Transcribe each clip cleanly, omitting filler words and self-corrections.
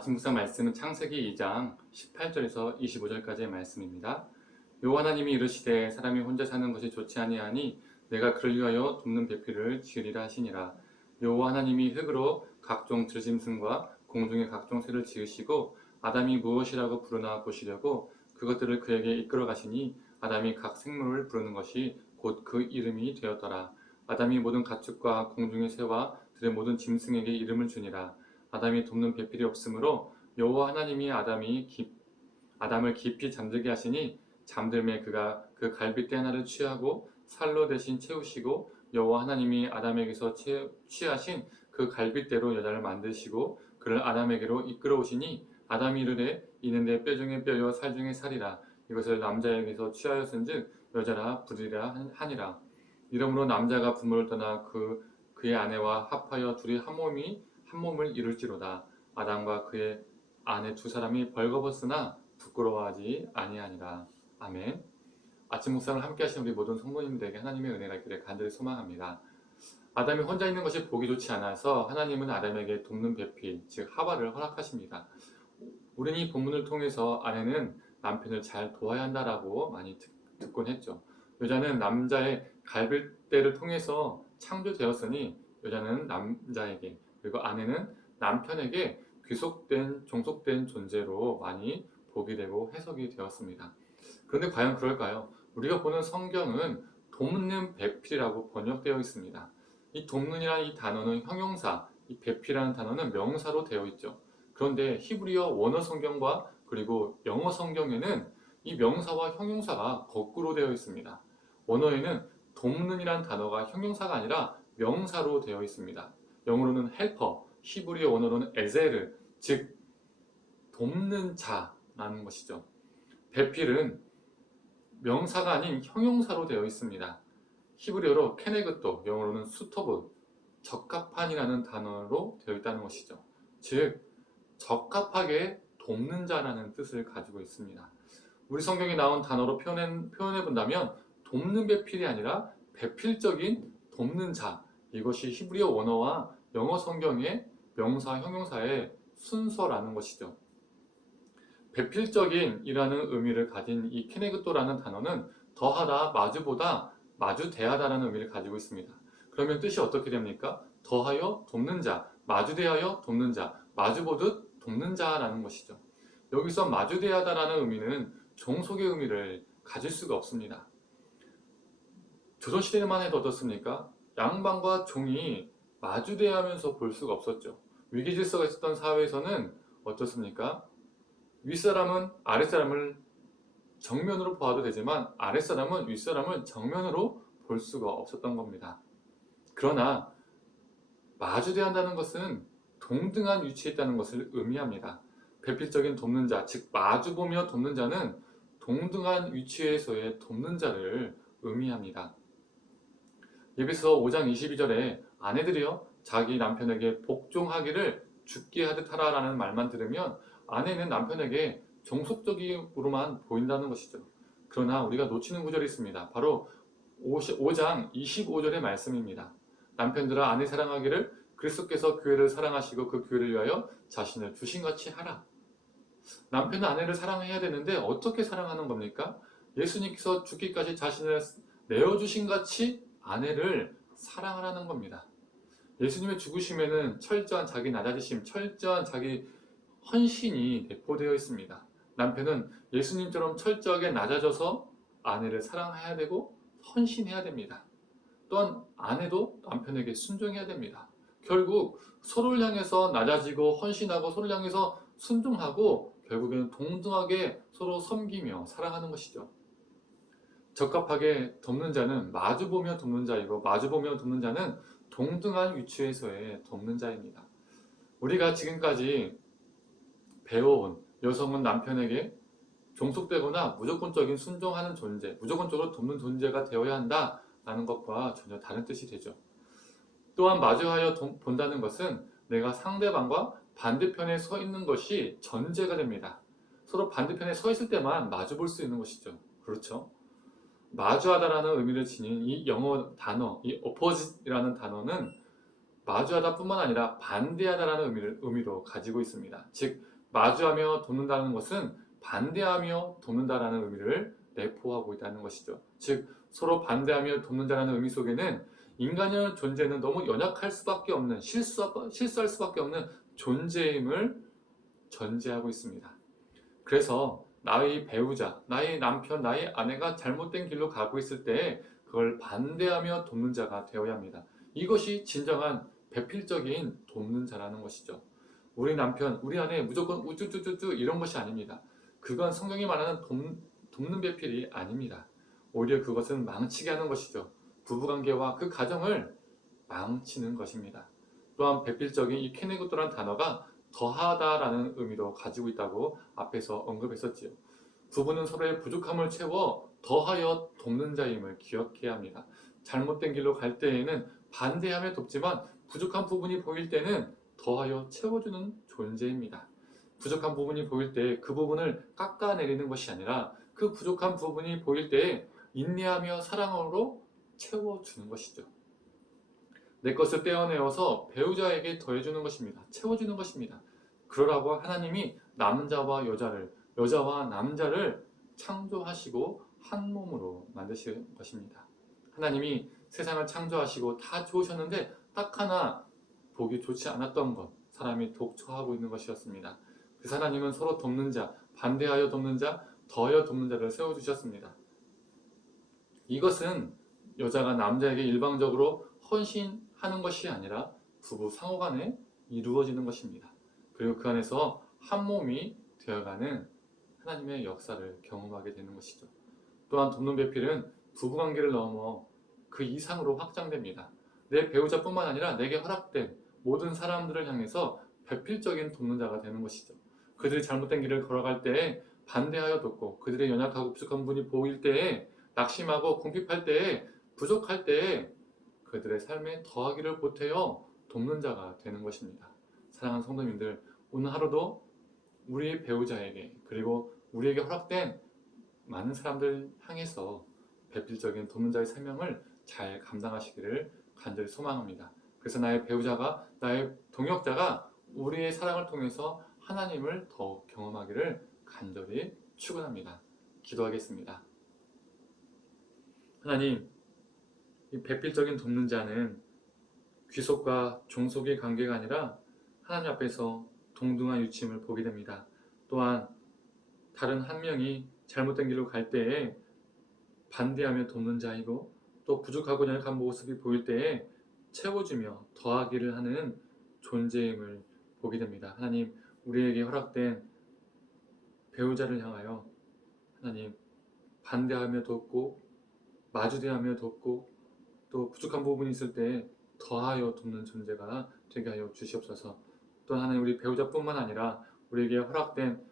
아침 묵상 말씀은 창세기 2장 18절에서 25절까지의 말씀입니다. 여호와 하나님이 이르시되 사람이 혼자 사는 것이 좋지 아니하니 내가 그를 위하여 돕는 배필을 지으리라 하시니라. 여호와 하나님이 흙으로 각종 들짐승과 공중의 각종 새를 지으시고 아담이 무엇이라고 부르나 보시려고 그것들을 그에게 이끌어 가시니 아담이 각 생물을 부르는 것이 곧 그 이름이 되었더라. 아담이 모든 가축과 공중의 새와 들의 모든 짐승에게 이름을 주니라. 아담이 돕는 배필이 없으므로 여호와 하나님이 아담을 깊이 잠들게 하시니 잠들매 그가 그 갈빗대 하나를 취하고 살로 대신 채우시고 여호와 하나님이 아담에게서 취하신 그 갈빗대로 여자를 만드시고 그를 아담에게로 이끌어 오시니 아담이 이르되 이는 내 뼈 중에 뼈요 살 중에 살이라. 이것을 남자에게서 취하였은즉 여자라 부르리라 하니라. 이러므로 남자가 부모를 떠나 그의 아내와 합하여 둘이 한 몸을 이룰지로다. 아담과 그의 아내 두 사람이 벌거벗으나 부끄러워하지 아니하니라. 아멘. 아침 묵상을 함께 하신 우리 모든 성도님들에게 하나님의 은혜가 있기를 간절히 소망합니다. 아담이 혼자 있는 것이 보기 좋지 않아서 하나님은 아담에게 돕는 배필, 즉 하와를 허락하십니다. 우리는 이 본문을 통해서 아내는 남편을 잘 도와야 한다라고 많이 듣곤 했죠. 여자는 남자의 갈빗대를 통해서 창조되었으니 여자는 남자에게, 그리고 아내는 남편에게 종속된 존재로 많이 보게 되고 해석이 되었습니다. 그런데 과연 그럴까요? 우리가 보는 성경은 돕는 배필이라고 번역되어 있습니다. 이 돕는이라는 이 단어는 형용사, 이 배필이라는 단어는 명사로 되어 있죠. 그런데 히브리어 원어 성경과 그리고 영어 성경에는 이 명사와 형용사가 거꾸로 되어 있습니다. 원어에는 돕는이라는 단어가 형용사가 아니라 명사로 되어 있습니다. 영어로는 헬퍼, 히브리어 원어로는 에제르, 즉 돕는 자라는 것이죠. 배필은 명사가 아닌 형용사로 되어 있습니다. 히브리어로 케네그또, 영어로는 수토브, 적합한이라는 단어로 되어 있다는 것이죠. 즉 적합하게 돕는 자라는 뜻을 가지고 있습니다. 우리 성경에 나온 단어로 표현해 본다면 돕는 배필이 아니라 배필적인 돕는 자, 이것이 히브리어 원어와 영어 성경의 명사, 형용사의 순서라는 것이죠. 배필적인 이라는 의미를 가진 이 케네그토라는 단어는 더하다, 마주보다, 마주대하다라는 의미를 가지고 있습니다. 그러면 뜻이 어떻게 됩니까? 더하여 돕는 자, 마주대하여 돕는 자, 마주보듯 돕는 자라는 것이죠. 여기서 마주대하다라는 의미는 종속의 의미를 가질 수가 없습니다. 조선시대만 해도 어떻습니까? 양반과 종이 마주대하면서 볼 수가 없었죠. 위기질서가 있었던 사회에서는 어떻습니까? 윗사람은 아랫사람을 정면으로 보아도 되지만 아랫사람은 윗사람을 정면으로 볼 수가 없었던 겁니다. 그러나 마주대한다는 것은 동등한 위치에 있다는 것을 의미합니다. 배필적인 돕는 자, 즉 마주보며 돕는 자는 동등한 위치에서의 돕는 자를 의미합니다. 예배서 5장 22절에 아내들이여 자기 남편에게 복종하기를 죽게 하듯 하라 라는 말만 들으면 아내는 남편에게 종속적으로만 보인다는 것이죠. 그러나 우리가 놓치는 구절이 있습니다. 바로 5장 25절의 말씀입니다. 남편들아 아내 사랑하기를 그리스도께서 교회를 사랑하시고 그 교회를 위하여 자신을 주신같이 하라. 남편은 아내를 사랑해야 되는데 어떻게 사랑하는 겁니까? 예수님께서 죽기까지 자신을 내어주신 같이 아내를 사랑하라는 겁니다. 예수님의 죽으심에는 철저한 자기 낮아지심, 철저한 자기 헌신이 내포되어 있습니다. 남편은 예수님처럼 철저하게 낮아져서 아내를 사랑해야 되고 헌신해야 됩니다. 또한 아내도 남편에게 순종해야 됩니다. 결국 서로를 향해서 낮아지고 헌신하고 서로를 향해서 순종하고 결국에는 동등하게 서로 섬기며 사랑하는 것이죠. 적합하게 돕는 자는 마주보며 돕는 자이고 마주보며 돕는 자는 동등한 위치에서의 돕는 자입니다. 우리가 지금까지 배워온 여성은 남편에게 종속되거나 무조건적인 순종하는 존재, 무조건적으로 돕는 존재가 되어야 한다라는 것과 전혀 다른 뜻이 되죠. 또한 마주하여 본다는 것은 내가 상대방과 반대편에 서 있는 것이 전제가 됩니다. 서로 반대편에 서 있을 때만 마주 볼 수 있는 것이죠. 그렇죠? 마주하다라는 의미를 지닌 이 영어 단어, 이 opposite이라는 단어는 마주하다 뿐만 아니라 반대하다라는 의미도 가지고 있습니다. 즉 마주하며 돕는다는 것은 반대하며 돕는다라는 의미를 내포하고 있다는 것이죠. 즉 서로 반대하며 돕는다라는 의미 속에는 인간의 존재는 너무 연약할 수밖에 없는 실수할 수밖에 없는 존재임을 전제하고 있습니다. 그래서 나의 배우자, 나의 남편, 나의 아내가 잘못된 길로 가고 있을 때 그걸 반대하며 돕는 자가 되어야 합니다. 이것이 진정한 배필적인 돕는 자라는 것이죠. 우리 남편, 우리 아내 무조건 우쭈쭈쭈쭈 이런 것이 아닙니다. 그건 성경이 말하는 돕는 배필이 아닙니다. 오히려 그것은 망치게 하는 것이죠. 부부관계와 그 가정을 망치는 것입니다. 또한 배필적인 이 케네그도라는 단어가 더하다라는 의미도 가지고 있다고 앞에서 언급했었지요. 부부는 서로의 부족함을 채워 더하여 돕는 자임을 기억해야 합니다. 잘못된 길로 갈 때에는 반대하며 돕지만 부족한 부분이 보일 때는 더하여 채워주는 존재입니다. 부족한 부분이 보일 때 그 부분을 깎아내리는 것이 아니라 그 부족한 부분이 보일 때에 인내하며 사랑으로 채워주는 것이죠. 내 것을 떼어내어서 배우자에게 더해주는 것입니다. 채워주는 것입니다. 그러라고 하나님이 남자와 여자를, 여자와 남자를 창조하시고 한 몸으로 만드신 것입니다. 하나님이 세상을 창조하시고 다 좋으셨는데 딱 하나 보기 좋지 않았던 것, 사람이 독초하고 있는 것이었습니다. 그래서 하나님은 서로 돕는 자, 반대하여 돕는 자, 더하여 돕는 자를 세워주셨습니다. 이것은 여자가 남자에게 일방적으로 헌신하는 것이 아니라 부부 상호간에 이루어지는 것입니다. 그리고 그 안에서 한 몸이 되어가는 하나님의 역사를 경험하게 되는 것이죠. 또한 돕는 배필은 부부관계를 넘어 그 이상으로 확장됩니다. 내 배우자뿐만 아니라 내게 허락된 모든 사람들을 향해서 배필적인 돕는 자가 되는 것이죠. 그들이 잘못된 길을 걸어갈 때에 반대하여 돕고, 그들의 연약하고 부족한 부분이 보일 때에 낙심하고 궁핍할 때에 부족할 때에 그들의 삶에 더하기를 보태어 돕는 자가 되는 것입니다. 사랑하는 성도님들, 오늘 하루도 우리의 배우자에게 그리고 우리에게 허락된 많은 사람들 향해서 배필적인 돕는 자의 사명을 잘 감당하시기를 간절히 소망합니다. 그래서 나의 배우자가, 나의 동역자가 우리의 사랑을 통해서 하나님을 더욱 경험하기를 간절히 축원합니다. 기도하겠습니다. 하나님, 이 배필적인 돕는 자는 귀속과 종속의 관계가 아니라 하나님 앞에서 동등한 위치임을 보게 됩니다. 또한 다른 한 명이 잘못된 길로 갈 때에 반대하며 돕는 자이고, 또 부족하고 연약한 모습이 보일 때에 채워주며 더하기를 하는 존재임을 보게 됩니다. 하나님, 우리에게 허락된 배우자를 향하여 하나님 반대하며 돕고, 마주대하며 돕고, 또 부족한 부분이 있을 때 더하여 돕는 존재가 되게 하여 주시옵소서. 또 하나님, 우리 배우자뿐만 아니라 우리에게 허락된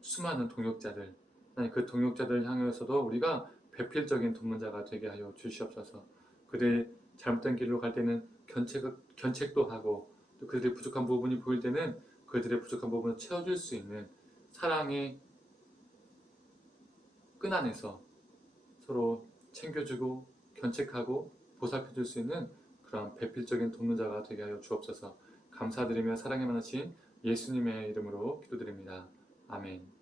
수많은 동역자들, 하나님 그 동역자들 향해서도 우리가 배필적인 돕는 자가 되게 하여 주시옵소서. 그들의 잘못된 길로 갈 때는 견책도 하고, 또 그들의 부족한 부분이 보일 때는 그들의 부족한 부분을 채워줄 수 있는 사랑의 끈 안에서 서로 챙겨주고 견책하고 보살펴줄 수 있는 그런 배필적인 돕는 자가 되게 하여 주옵소서. 감사드리며 사랑에 많으신 예수님의 이름으로 기도드립니다. 아멘.